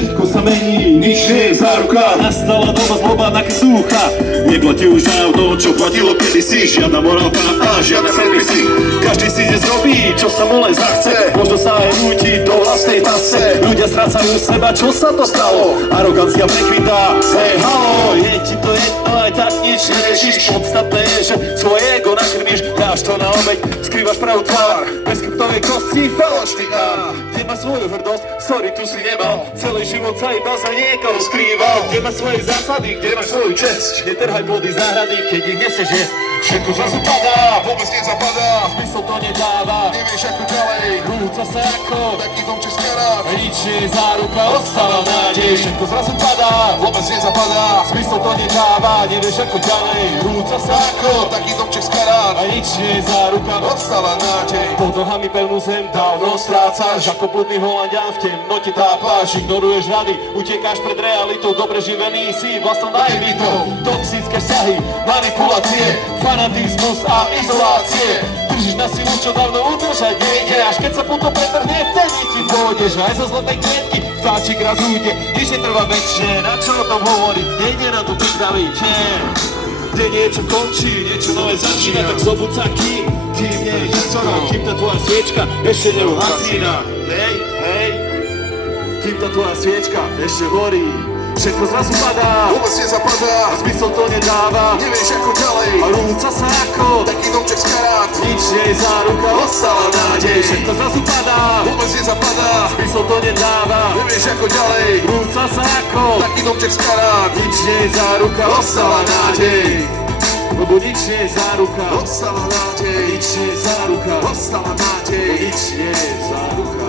Všetko sa mení, nič nie je záruka. Nastala nová zloba na ducha. Neplatí už dávno, čo platilo kedysi. Žiadna morálka a žiadne predpisy. Každý si dnes robí, čo sa mu len zachce. Možno sa aj núti do vlastnej tase. Ľudia strácajú seba, čo sa to stalo? Arogancia prekvitá, hej halo. Je ti to jedno, aj tak nič neriešiš. Podstatné je, že svoje ego nakrmíš. Dáš to na obeť, skrývaš pravú tvár. Bez kryptovej kosti, falošný ám. Kde máš svoju hrdosť, sorry, tu si nemal. Celý život sa iba za niekoho skrýval. Kde máš svoje zásady, kde máš svoju česť. Netrhaj plody záhrady, keď ich nesieš jesť. Všetko zrazu padá, Vôbec nezapadá, zmysel to nedáva. nevieš ako ďalej. Rúca sa ako Taký domček z karát, nič nie je záruka, ostáva nádej. Všetko zrazu padá, vôbec nezapadá. zmysel to nedáva. Nevieš ako ďalej, rúca sa ako Taký domček z karát, a nič nie je záruka, odstáva nádej. pod nohami pevnú zem dávno strácaš. Ako bludný Holanďan v temnote tápaš. Ignoruješ rady, utekáš pred realitou. Dobre živený si vlastnou naivitou. Toxické vzťahy, manipulácie, fanatizmus a izolácie. Držíš na silu, čo dávno udržať nejde. Až keď sa puto pretrhne, vtedy ti pôjdeš. Aj zo zlatej klietky vtáčik raz ujde. Nič netrvá večne, na čo o tom hovoriť? Nejde na to pripraviť, nie. Kde niečo končí, niečo nové začína, tak zobud sa kým nie je historiou, kým tá tvoja sviečka ešte neuhasína. Hej, hej, kým tá tvoja sviečka ešte horí. Všetko zrazu padá, Vôbec nezapadá, a zmysel to nedáva. nevieš ako ďalej. A rúca sa ako Taký domček z karát, nič nie je záruka, ostáva nádej. Všetko zrazu padá, vôbec nezapadá, zmysel to nedáva. nevieš ako ďalej. Rúca sa ako Taký domček z karát, nič nie je záruka, ostáva nádej. Lebo nič nie je záruka, odstáva nádej. nič nie je záruka, Ostáva nádej. nič nie je záruka.